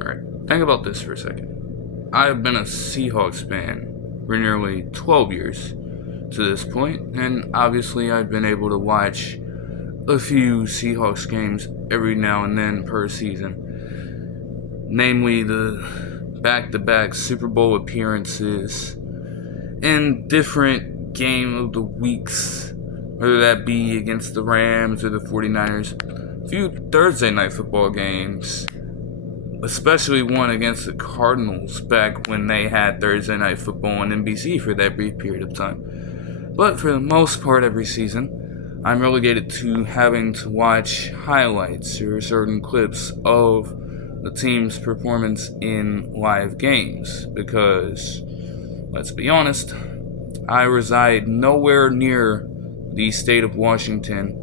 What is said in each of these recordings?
Alright, think about this for a second. I've been a Seahawks fan for nearly 12 years to this point, and obviously I've been able to watch a few Seahawks games every now and then per season. Namely, the back-to-back Super Bowl appearances and different game of the weeks, whether that be against the Rams or the 49ers. A few Thursday night football games, especially one against the Cardinals back when they had Thursday night football on NBC for that brief period of time. But for the most part, every season, I'm relegated to having to watch highlights or certain clips of the team's performance in live games because, let's be honest, I reside nowhere near the state of Washington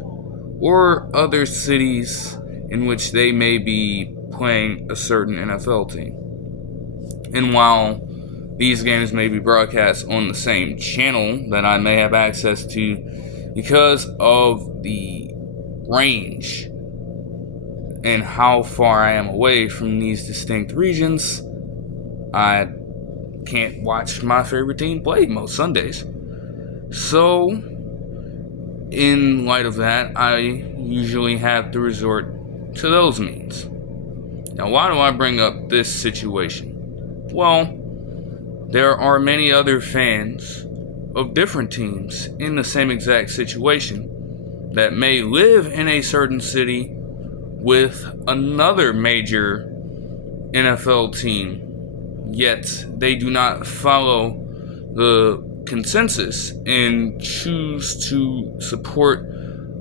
or other cities in which they may be playing a certain NFL team. And while these games may be broadcast on the same channel that I may have access to because of the range and how far I am away from these distinct regions, I can't watch my favorite team play most Sundays. So, in light of that, I usually have to resort to those means. Now, why do I bring up this situation? Well, there are many other fans of different teams in the same exact situation that may live in a certain city with another major NFL team, yet they do not follow the consensus and choose to support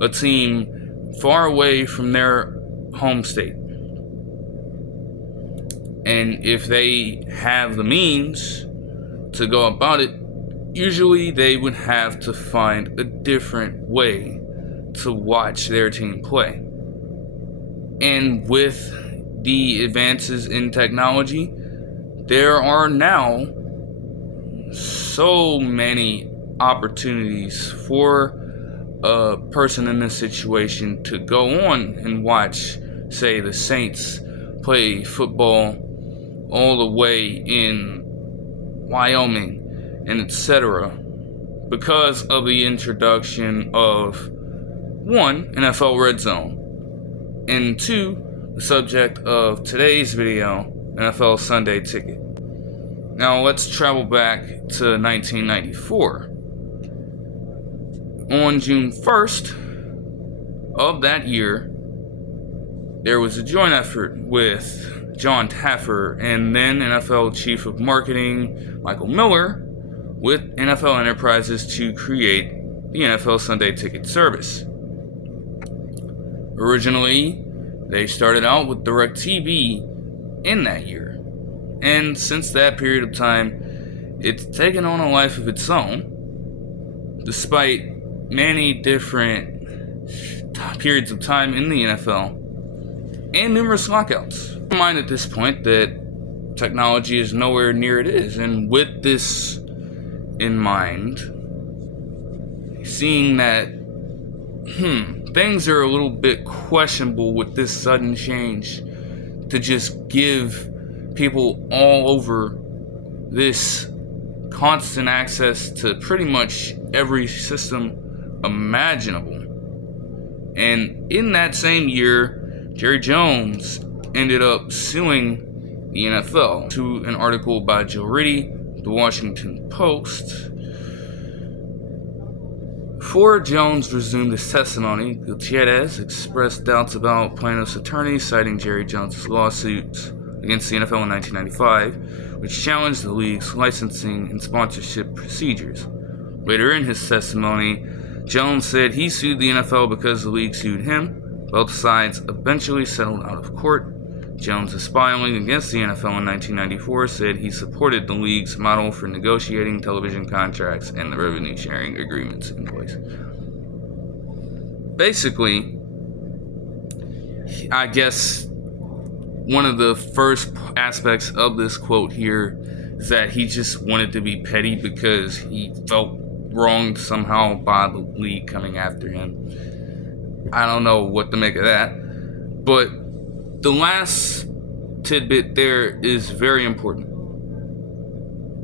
a team far away from their home state. And if they have the means to go about it, usually they would have to find a different way to watch their team play. And with the advances in technology, there are now so many opportunities for a person in this situation to go on and watch, say, the Saints play football all the way in Wyoming and etc. because of the introduction of 1, NFL Red Zone, and 2, the subject of today's video, NFL Sunday Ticket. Now let's travel back to 1994. On June 1st of that year, there was a joint effort with John Taffer and then NFL Chief of Marketing Michael Miller with NFL Enterprises to create the NFL Sunday Ticket service. Originally, they started out with DirecTV in that year. And since that period of time, it's taken on a life of its own, despite many different periods of time in the NFL and numerous lockouts. Keep in mind at this point that technology is nowhere near it is, and with this in mind, seeing that things are a little bit questionable with this sudden change to just give people all over this constant access to pretty much every system imaginable. And in that same year, Jerry Jones ended up suing the NFL to an article by Joe Reedy, the Washington Post. Before Jones resumed his testimony, Gutierrez expressed doubts about plaintiff's attorneys, citing Jerry Jones' lawsuits against the NFL in 1995, which challenged the league's licensing and sponsorship procedures. Later in his testimony, Jones said he sued the NFL because the league sued him. Both sides eventually settled out of court. Jones' filing against the NFL in 1994 said he supported the league's model for negotiating television contracts and the revenue sharing agreements in place. Basically, I guess one of the first aspects of this quote here is that he just wanted to be petty because he felt wronged somehow by the league coming after him. I don't know what to make of that. But the last tidbit there is very important.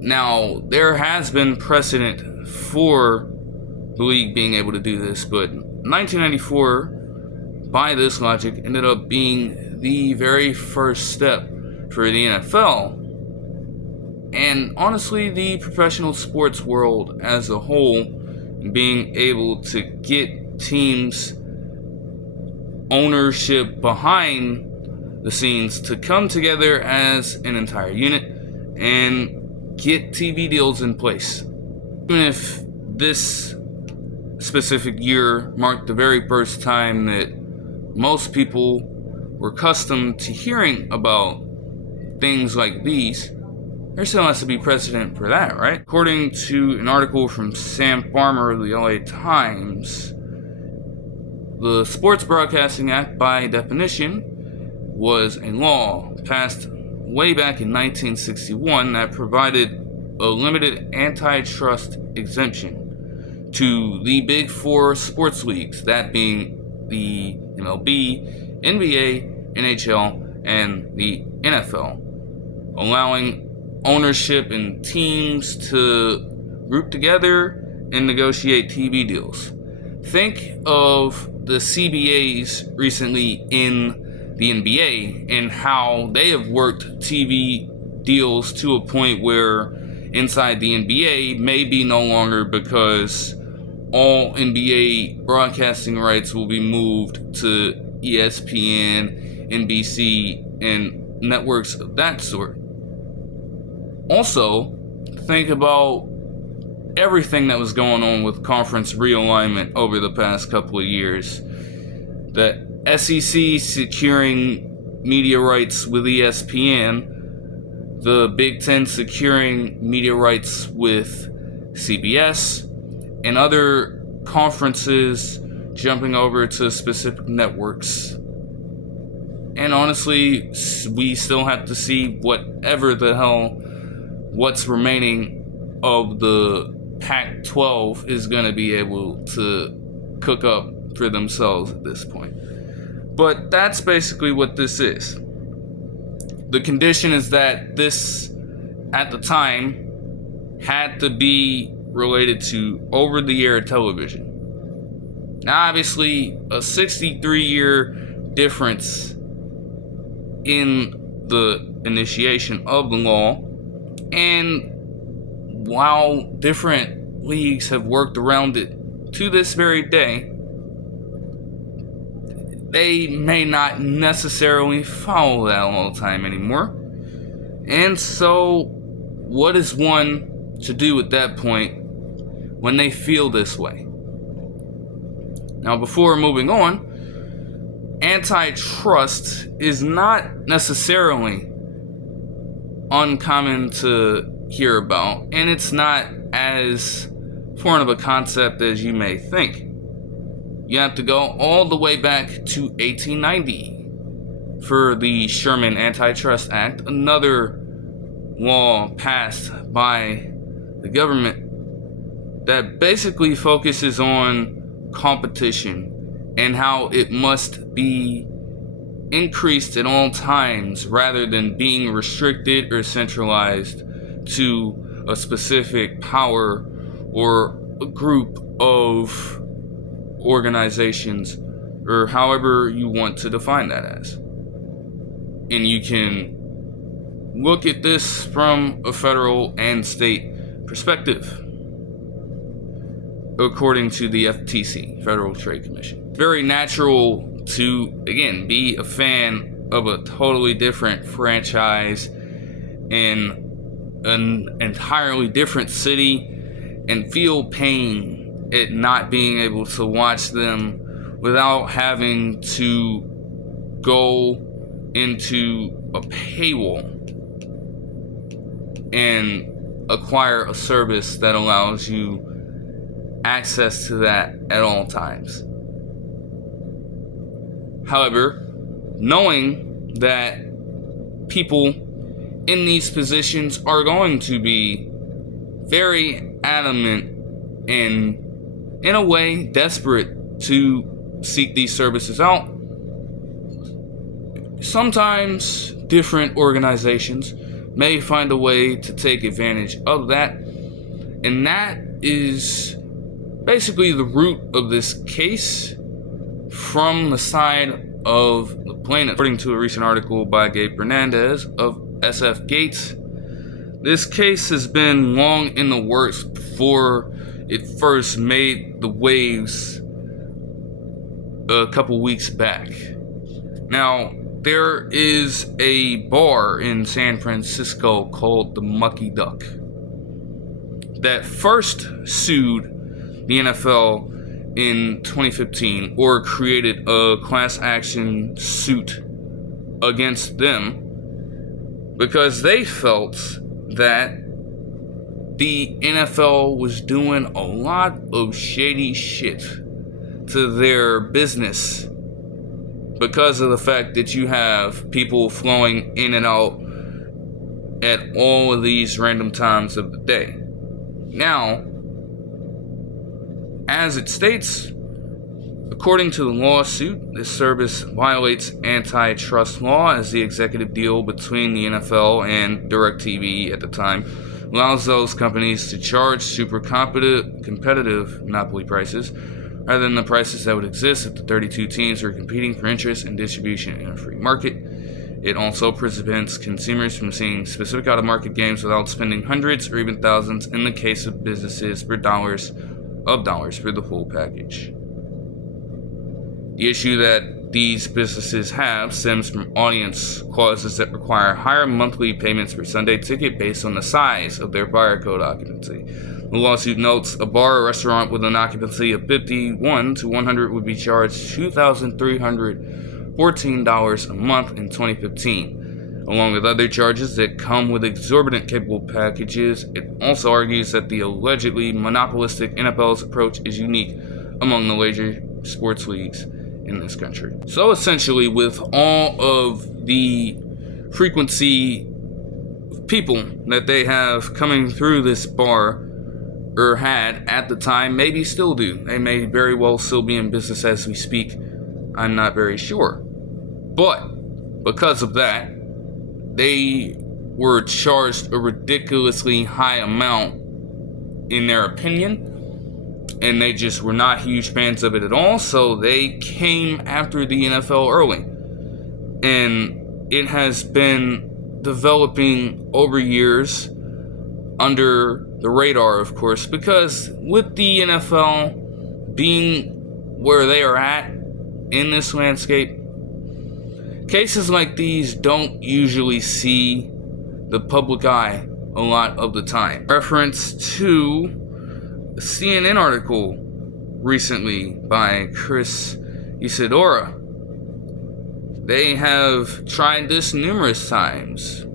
Now, there has been precedent for the league being able to do this, but 1994, by this logic, ended up being the very first step for the NFL, and honestly the professional sports world as a whole, being able to get teams' ownership behind the scenes to come together as an entire unit and get TV deals in place. Even if this specific year marked the very first time that most people were accustomed to hearing about things like these, there still has to be precedent for that, right? According to an article from Sam Farmer of the LA Times, the Sports Broadcasting Act, by definition, was a law passed way back in 1961 that provided a limited antitrust exemption to the big four sports leagues, that being the MLB, NBA, NHL, and the NFL, allowing ownership and teams to group together and negotiate TV deals. Think of the CBAs recently in the NBA and how they have worked TV deals to a point where inside the NBA may be no longer, because all NBA broadcasting rights will be moved to ESPN, NBC, and networks of that sort. Also, think about everything that was going on with conference realignment over the past couple of years. The SEC securing media rights with ESPN, the Big Ten securing media rights with CBS, and other conferences jumping over to specific networks. And honestly, we still have to see what's remaining of the Pac-12 is going to be able to cook up for themselves at this point. But that's basically what this is. The condition is that this, at the time, had to be related to over-the-air television. Now, obviously, a 63-year difference in the initiation of the law, and while different leagues have worked around it to this very day, they may not necessarily follow that all the time anymore. And so, what is one to do at that point when they feel this way? Now, before moving on, antitrust is not necessarily uncommon to hear about, and it's not as foreign of a concept as you may think. You have to go all the way back to 1890 for the Sherman Antitrust Act, another law passed by the government that basically focuses on competition and how it must be increased at all times rather than being restricted or centralized to a specific power or a group of organizations, or however you want to define that as. And you can look at this from a federal and state perspective, according to the FTC, Federal Trade Commission. Very natural to, again, be a fan of a totally different franchise in an entirely different city and feel pain at not being able to watch them without having to go into a paywall and acquire a service that allows you access to that at all times. However, knowing that people in these positions are going to be very adamant and, in a way, desperate to seek these services out, sometimes different organizations may find a way to take advantage of that, and that is basically the root of this case from the side of the plaintiff. According to a recent article by Gabe Hernandez of SF Gates, this case has been long in the works before it first made the waves a couple weeks back. Now, there is a bar in San Francisco called the Mucky Duck that first sued the NFL in 2015, or created a class action suit against them because they felt that the NFL was doing a lot of shady shit to their business because of the fact that you have people flowing in and out at all of these random times of the day. Now, as it states, according to the lawsuit, this service violates antitrust law as the executive deal between the NFL and DirecTV at the time allows those companies to charge super competitive monopoly prices rather than the prices that would exist if the 32 teams were competing for interest and distribution in a free market. It also prevents consumers from seeing specific out-of-market games without spending hundreds or even thousands in the case of businesses for dollars for the full package. The issue that these businesses have stems from audience clauses that require higher monthly payments per Sunday ticket based on the size of their buyer code occupancy. The lawsuit notes a bar or restaurant with an occupancy of 51 to 100 would be charged $2,314 a month in 2015. Along with other charges that come with exorbitant cable packages, it also argues that the allegedly monopolistic NFL's approach is unique among the major sports leagues in this country. So essentially, with all of the frequency of people that they have coming through this bar, or had at the time, maybe still do. They may very well still be in business as we speak. I'm not very sure. But because of that, they were charged a ridiculously high amount in their opinion, and they just were not huge fans of it at all, so they came after the NFL early. And it has been developing over years under the radar, of course, because with the NFL being where they are at in this landscape, cases like these don't usually see the public eye a lot of the time. Reference to a CNN article recently by Chris Isidora. They have tried this numerous times.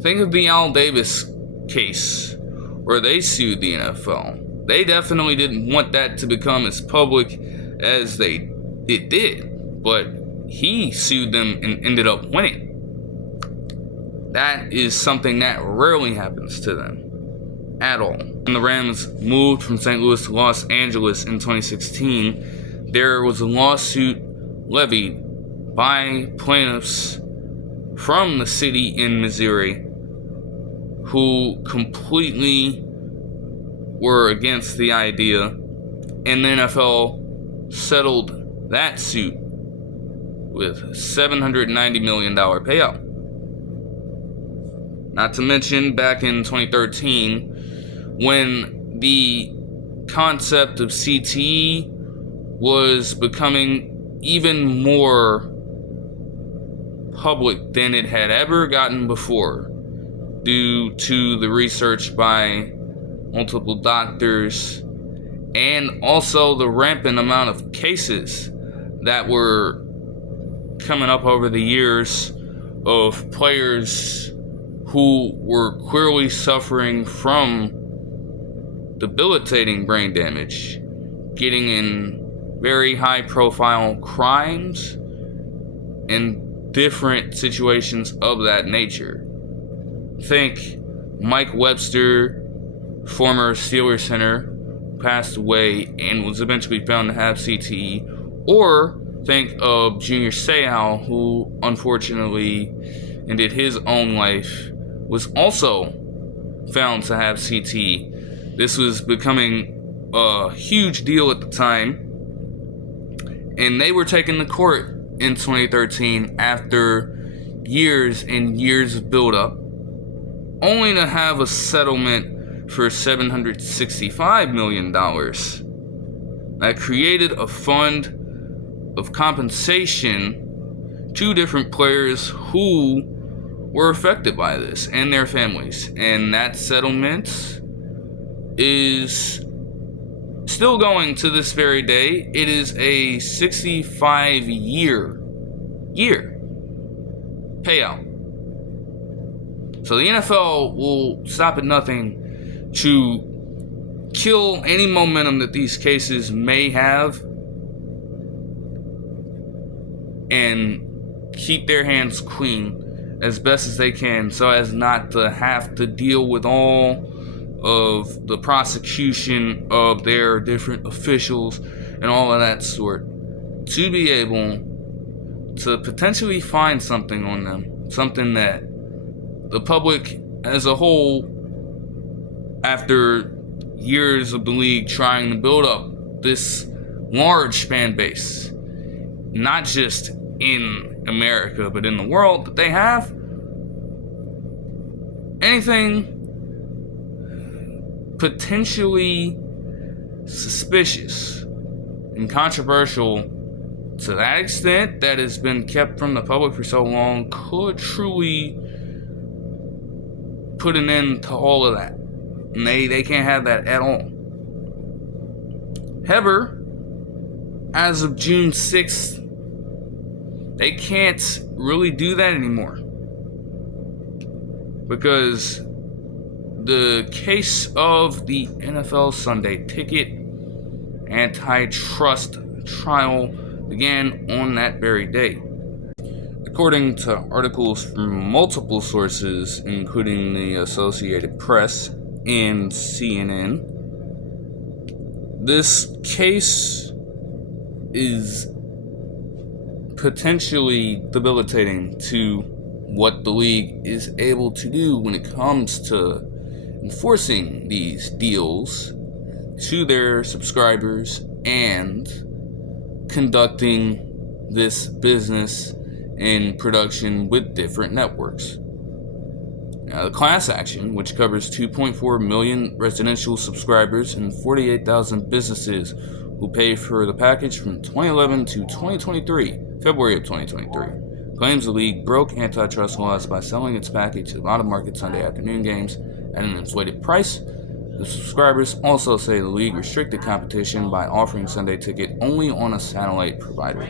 Think of the Al Davis case where they sued the NFL. They definitely didn't want that to become as public as it did, but he sued them and ended up winning. That is something that rarely happens to them at all. When the Rams moved from St. Louis to Los Angeles in 2016, there was a lawsuit levied by plaintiffs from the city in Missouri who completely were against the idea, and the NFL settled that suit with $790 million payout. Not to mention back in 2013, when the concept of CTE was becoming even more public than it had ever gotten before, due to the research by multiple doctors and also the rampant amount of cases that were coming up over the years of players who were clearly suffering from debilitating brain damage, getting in very high profile crimes and different situations of that nature. Think Mike Webster, former Steelers center, passed away and was eventually found to have CTE, or think of Junior Seau, who unfortunately ended his own life, was also found to have CT. This was becoming a huge deal at the time, and they were taken to court in 2013 after years and years of build-up, only to have a settlement for $765 million that created a fund of compensation to different players who were affected by this and their families. And that settlement is still going to this very day. It is a 65-year payout. So the NFL will stop at nothing to kill any momentum that these cases may have and keep their hands clean as best as they can, so as not to have to deal with all of the prosecution of their different officials and all of that sort, to be able to potentially find something on them, something that the public as a whole, after years of the league trying to build up this large fan base, not just in America but in the world, that they have anything potentially suspicious and controversial to that extent that has been kept from the public for so long could truly put an end to all of that. And they can't have that at all. However, as of June 6th, they can't really do that anymore, because the case of the NFL Sunday Ticket antitrust trial began on that very day. According to articles from multiple sources, including the Associated Press and CNN, this case is potentially debilitating to what the league is able to do when it comes to enforcing these deals to their subscribers and conducting this business in production with different networks. Now, the class action, which covers 2.4 million residential subscribers and 48,000 businesses who pay for the package from 2011 to 2023, February of 2023, claims the league broke antitrust laws by selling its package of out-of-market Sunday afternoon games at an inflated price. The subscribers also say the league restricted competition by offering Sunday Ticket only on a satellite provider.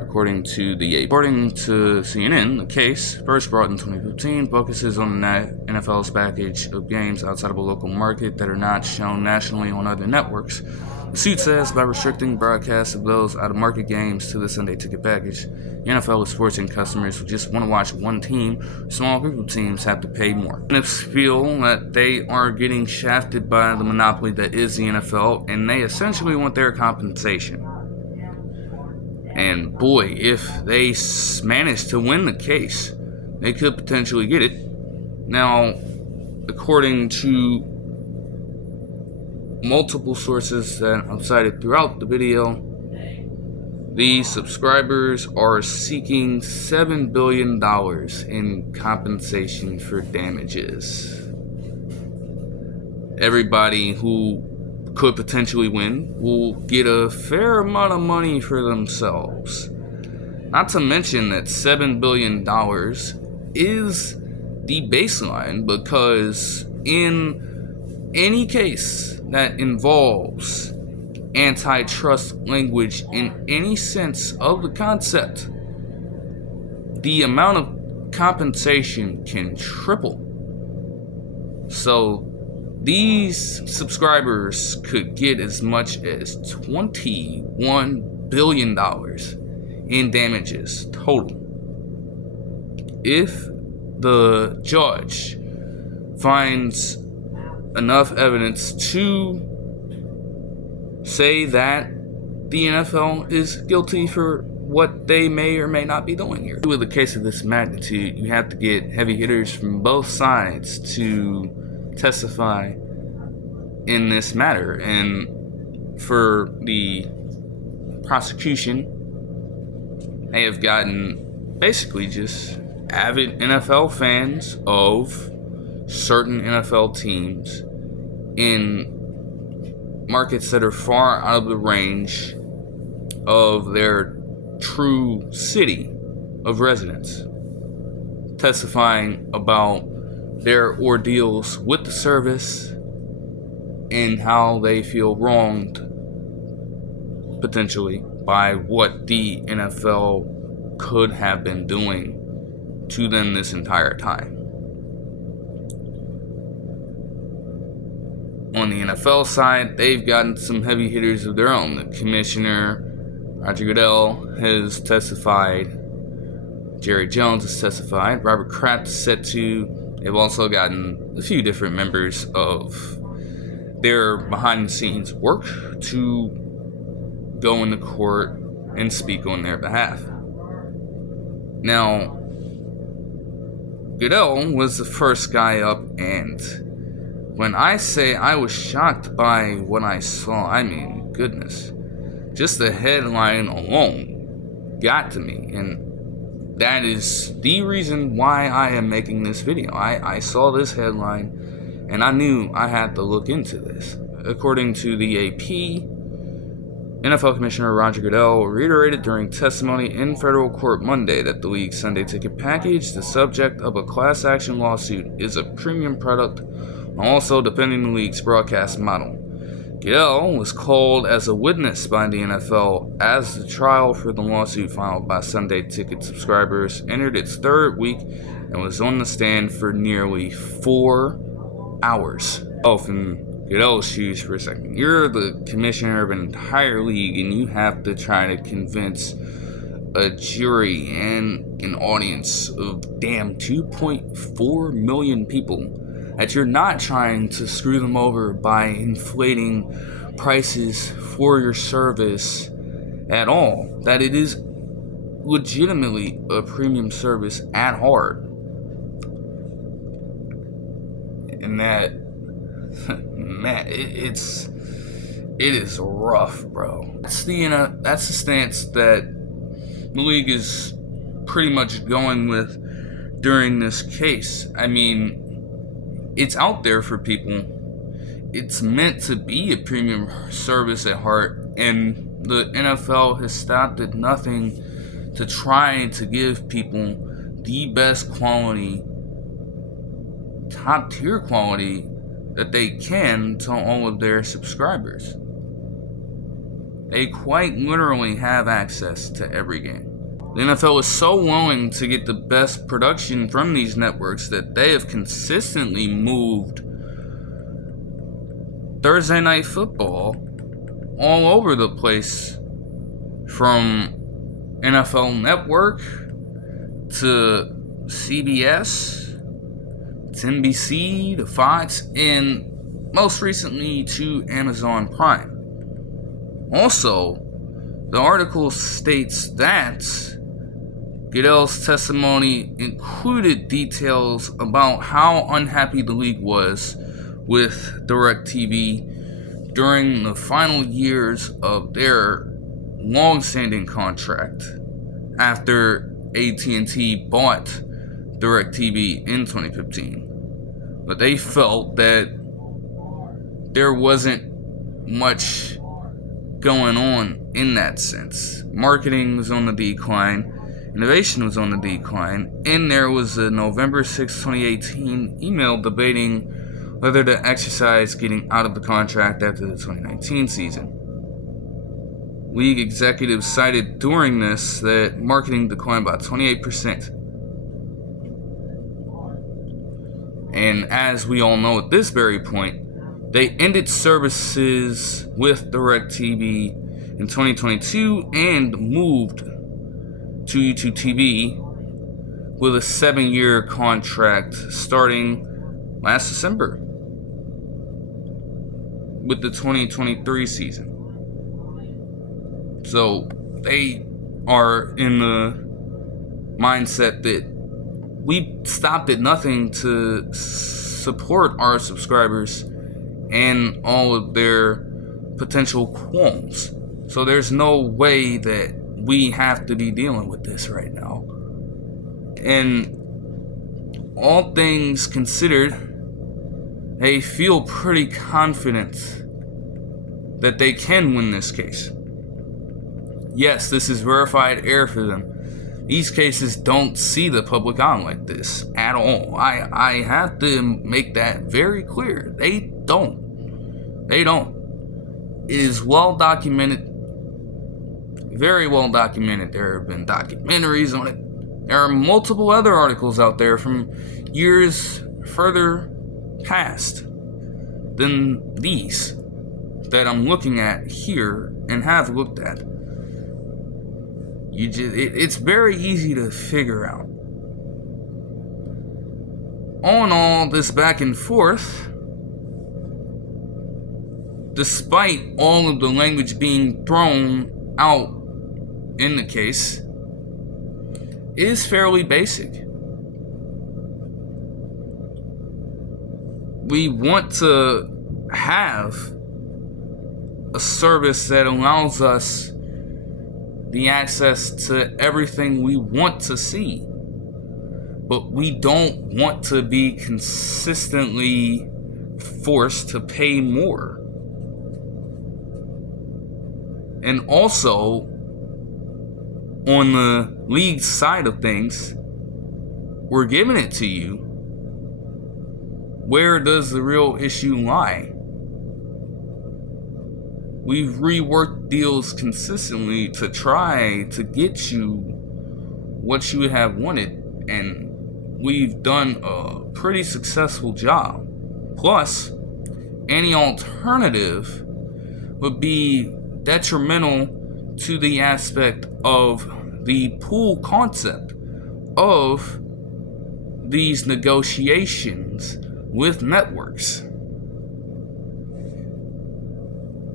According to CNN, the case, first brought in 2015, focuses on the NFL's package of games outside of a local market that are not shown nationally on other networks. The suit says by restricting broadcasts of those out-of-market games to the Sunday Ticket package, the NFL is forcing customers who just want to watch one team, a small group of teams, have to pay more. Plaintiffs feel that they are getting shafted by the monopoly that is the NFL, and they essentially want their compensation. And boy, if they manage to win the case, they could potentially get it. Now, according to multiple sources that I've cited throughout the video, the subscribers are seeking $7 billion in compensation for damages. Everybody who could potentially win will get a fair amount of money for themselves. Not to mention that $7 billion is the baseline, because in any case that involves antitrust language in any sense of the concept, the amount of compensation can triple. So these subscribers could get as much as $21 billion in damages total if the judge finds enough evidence to say that the NFL is guilty for what they may or may not be doing here. With a case of this magnitude, you have to get heavy hitters from both sides to testify in this matter. And for the prosecution, they have gotten basically just avid NFL fans of certain NFL teams in markets that are far out of the range of their true city of residence, testifying about their ordeals with the service and how they feel wronged potentially by what the NFL could have been doing to them this entire time. On the NFL side, they've gotten some heavy hitters of their own. The commissioner, Roger Goodell, has testified. Jerry Jones has testified. Robert Kraft is set to. They've also gotten a few different members of their behind-the-scenes work to go into court and speak on their behalf. Now, Goodell was the first guy up, and when I say I was shocked by what I saw, I mean, goodness. Just the headline alone got to me, and that is the reason why I am making this video. I saw this headline, and I knew I had to look into this. According to the AP, NFL Commissioner Roger Goodell reiterated during testimony in federal court Monday that the league's Sunday ticket package, the subject of a class action lawsuit, is a premium product, also depending on the league's broadcast model. Goodell was called as a witness by the NFL as the trial for the lawsuit filed by Sunday ticket subscribers entered its third week and was on the stand for nearly 4 hours. In Goodell's shoes for a second. You're the commissioner of an entire league, and you have to try to convince a jury and an audience of damn 2.4 million people that you're not trying to screw them over by inflating prices for your service at all. That it is legitimately a premium service at heart. And that, man, it is rough, bro. That's the stance that the league is pretty much going with during this case. I mean, it's out there for people. It's meant to be a premium service at heart, and the NFL has stopped at nothing to try to give people the best quality, top tier quality that they can to all of their subscribers. They quite literally have access to every game. The NFL is so willing to get the best production from these networks that they have consistently moved Thursday Night Football all over the place, from NFL Network to CBS to NBC to Fox, and most recently to Amazon Prime. Also, the article states that Goodell's testimony included details about how unhappy the league was with DirecTV during the final years of their long-standing contract after AT&T bought DirecTV in 2015. But they felt that there wasn't much going on in that sense. Marketing was on the decline, innovation was on the decline, and there was a November 6, 2018 email debating whether to exercise getting out of the contract after the 2019 season. League executives cited during this that marketing declined by 28%. And as we all know at this very point, they ended services with DirecTV in 2022 and moved to YouTube TV with a 7-year contract starting last December with the 2023 season. So they are in the mindset that we stopped at nothing to support our subscribers and all of their potential qualms. So there's no way that we have to be dealing with this right now. And all things considered, they feel pretty confident that they can win this case. Yes, this is verified error for them. These cases don't see the public eye like this at all. I have to make that very clear. They don't. They don't. It is well documented. Very well documented. There have been documentaries on it. There are multiple other articles out there from years further past than these that I'm looking at here and have looked at. It's very easy to figure out. All in all, this back and forth, despite all of the language being thrown out in the case, is fairly basic. We want to have a service that allows us the access to everything we want to see, but we don't want to be consistently forced to pay more. And also, on the league side of things, we're giving it to you. Where does the real issue lie? We've reworked deals consistently to try to get you what you have wanted, and we've done a pretty successful job. Plus, any alternative would be detrimental to the aspect of the pool concept of these negotiations with networks.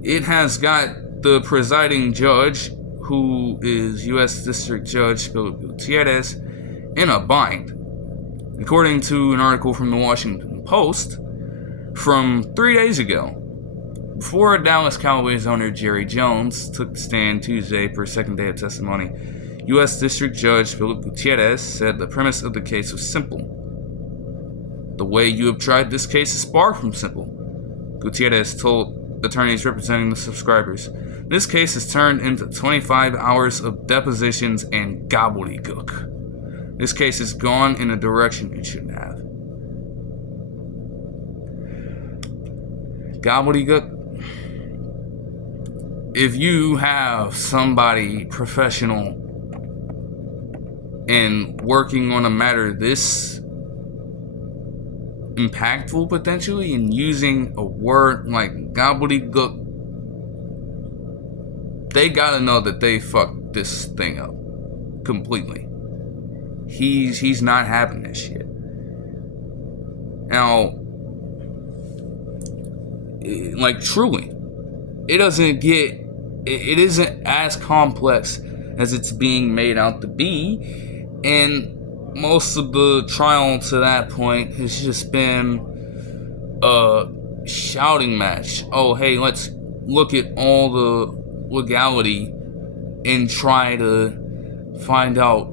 It has got the presiding judge, who is U.S. District Judge Philip Gutierrez, in a bind. According to an article from the Washington Post from 3 days ago, before Dallas Cowboys owner Jerry Jones took the stand Tuesday for a second day of testimony, U.S. District Judge Philip Gutierrez said the premise of the case was simple. The way you have tried this case is far from simple, Gutierrez told attorneys representing the subscribers. This case has turned into 25 hours of depositions and gobbledygook. This case has gone in a direction it shouldn't have. Gobbledygook? If you have somebody professional and working on a matter this impactful potentially and using a word like gobbledygook, they gotta know that they fucked this thing up completely. He's not having this shit. Now, like, truly, it isn't as complex as it's being made out to be, and most of the trial to that point has just been a shouting match. Oh, hey, let's look at all the legality and try to find out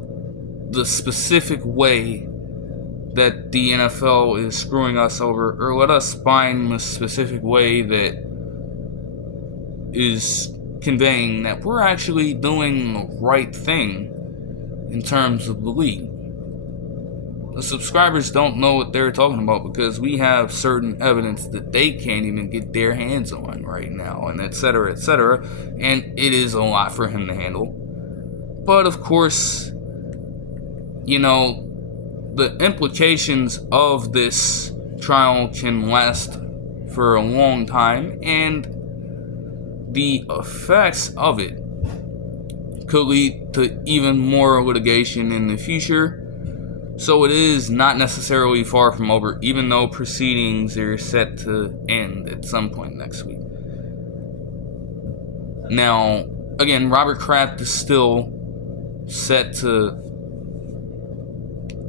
the specific way that the NFL is screwing us over, or let us find the specific way that is conveying that we're actually doing the right thing in terms of the league. The subscribers don't know what they're talking about because we have certain evidence that they can't even get their hands on right now, and etc., and it is a lot for him to handle. But of course, you know, the implications of this trial can last for a long time, and the effects of it could lead to even more litigation in the future. So it is not necessarily far from over, even though proceedings are set to end at some point next week. Now, again, Robert Kraft is still set to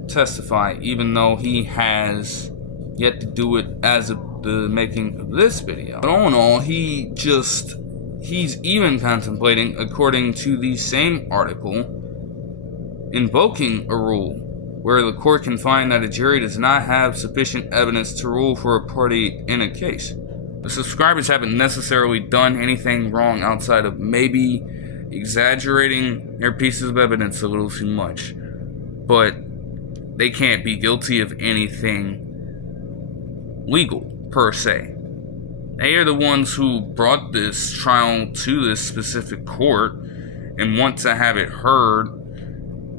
testify, even though he has yet to do it as of the making of this video. But all in all, he's even contemplating, according to the same article, invoking a rule where the court can find that a jury does not have sufficient evidence to rule for a party in a case. The subscribers haven't necessarily done anything wrong outside of maybe exaggerating their pieces of evidence a little too much, but they can't be guilty of anything legal per se. They are the ones who brought this trial to this specific court and want to have it heard,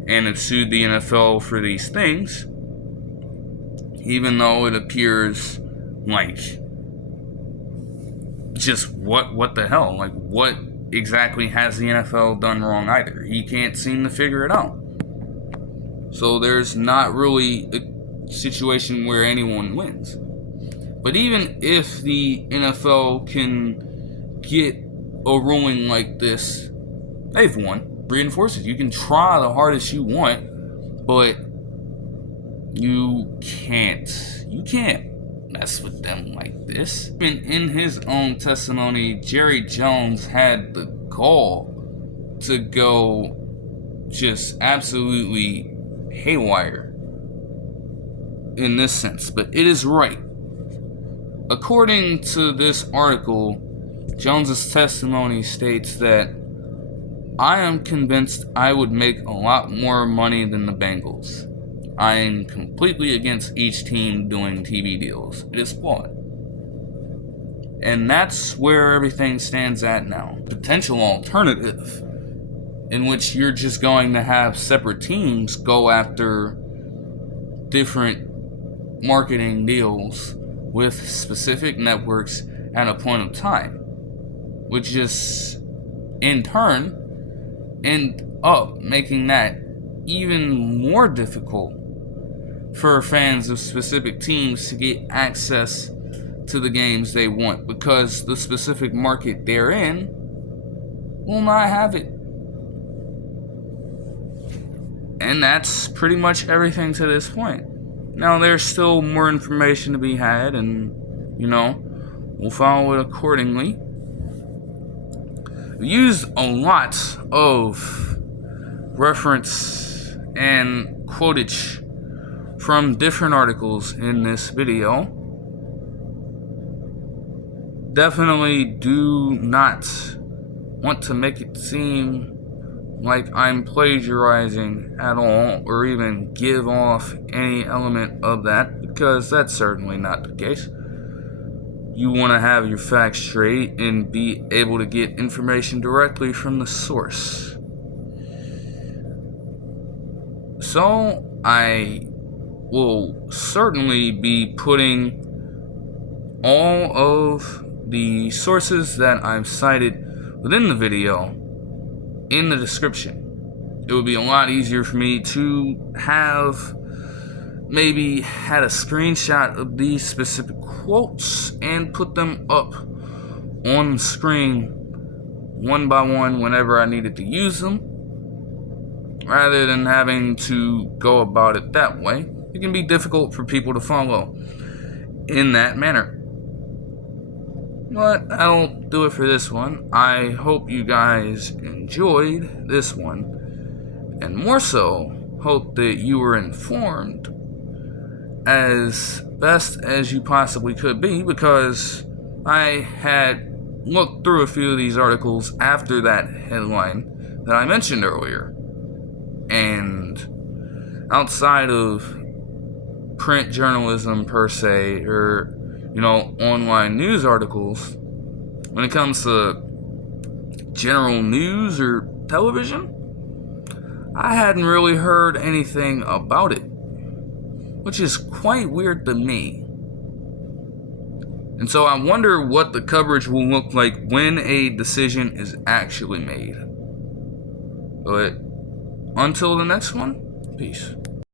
and have sued the NFL for these things, even though it appears like just what the hell? Like, what exactly has the NFL done wrong either? He can't seem to figure it out. So there's not really a situation where anyone wins. But even if the NFL can get a ruling like this, they've won. Reinforces. You can try the hardest you want, but you can't mess with them like this. Even in his own testimony, Jerry Jones had the gall to go just absolutely haywire in this sense, but it is right. According to this article, Jones's testimony states that I am convinced I would make a lot more money than the Bengals. I am completely against each team doing TV deals. It is flawed. And that's where everything stands at now. Potential alternative in which you're just going to have separate teams go after different marketing deals with specific networks at a point of time, which just in turn end up making that even more difficult for fans of specific teams to get access to the games they want, because the specific market they're in will not have it. And that's pretty much everything to this point. Now, there's still more information to be had, and we'll follow it accordingly. We used a lot of reference and quotage from different articles in this video. Definitely do not want to make it seem like I'm plagiarizing at all, or even give off any element of that, because that's certainly not the case. You want to have your facts straight and be able to get information directly from the source. So I will certainly be putting all of the sources that I've cited within the video in the description. It would be a lot easier for me to have maybe had a screenshot of these specific quotes and put them up on the screen one by one whenever I needed to use them, rather than having to go about it that way. It can be difficult for people to follow in that manner. But I'll do it for this one. I hope you guys enjoyed this one, and more so, hope that you were informed as best as you possibly could be, because I had looked through a few of these articles after that headline that I mentioned earlier, and outside of print journalism per se, or online news articles, when it comes to general news or television, I hadn't really heard anything about it, which is quite weird to me. And so I wonder what the coverage will look like when a decision is actually made. But until the next one, peace.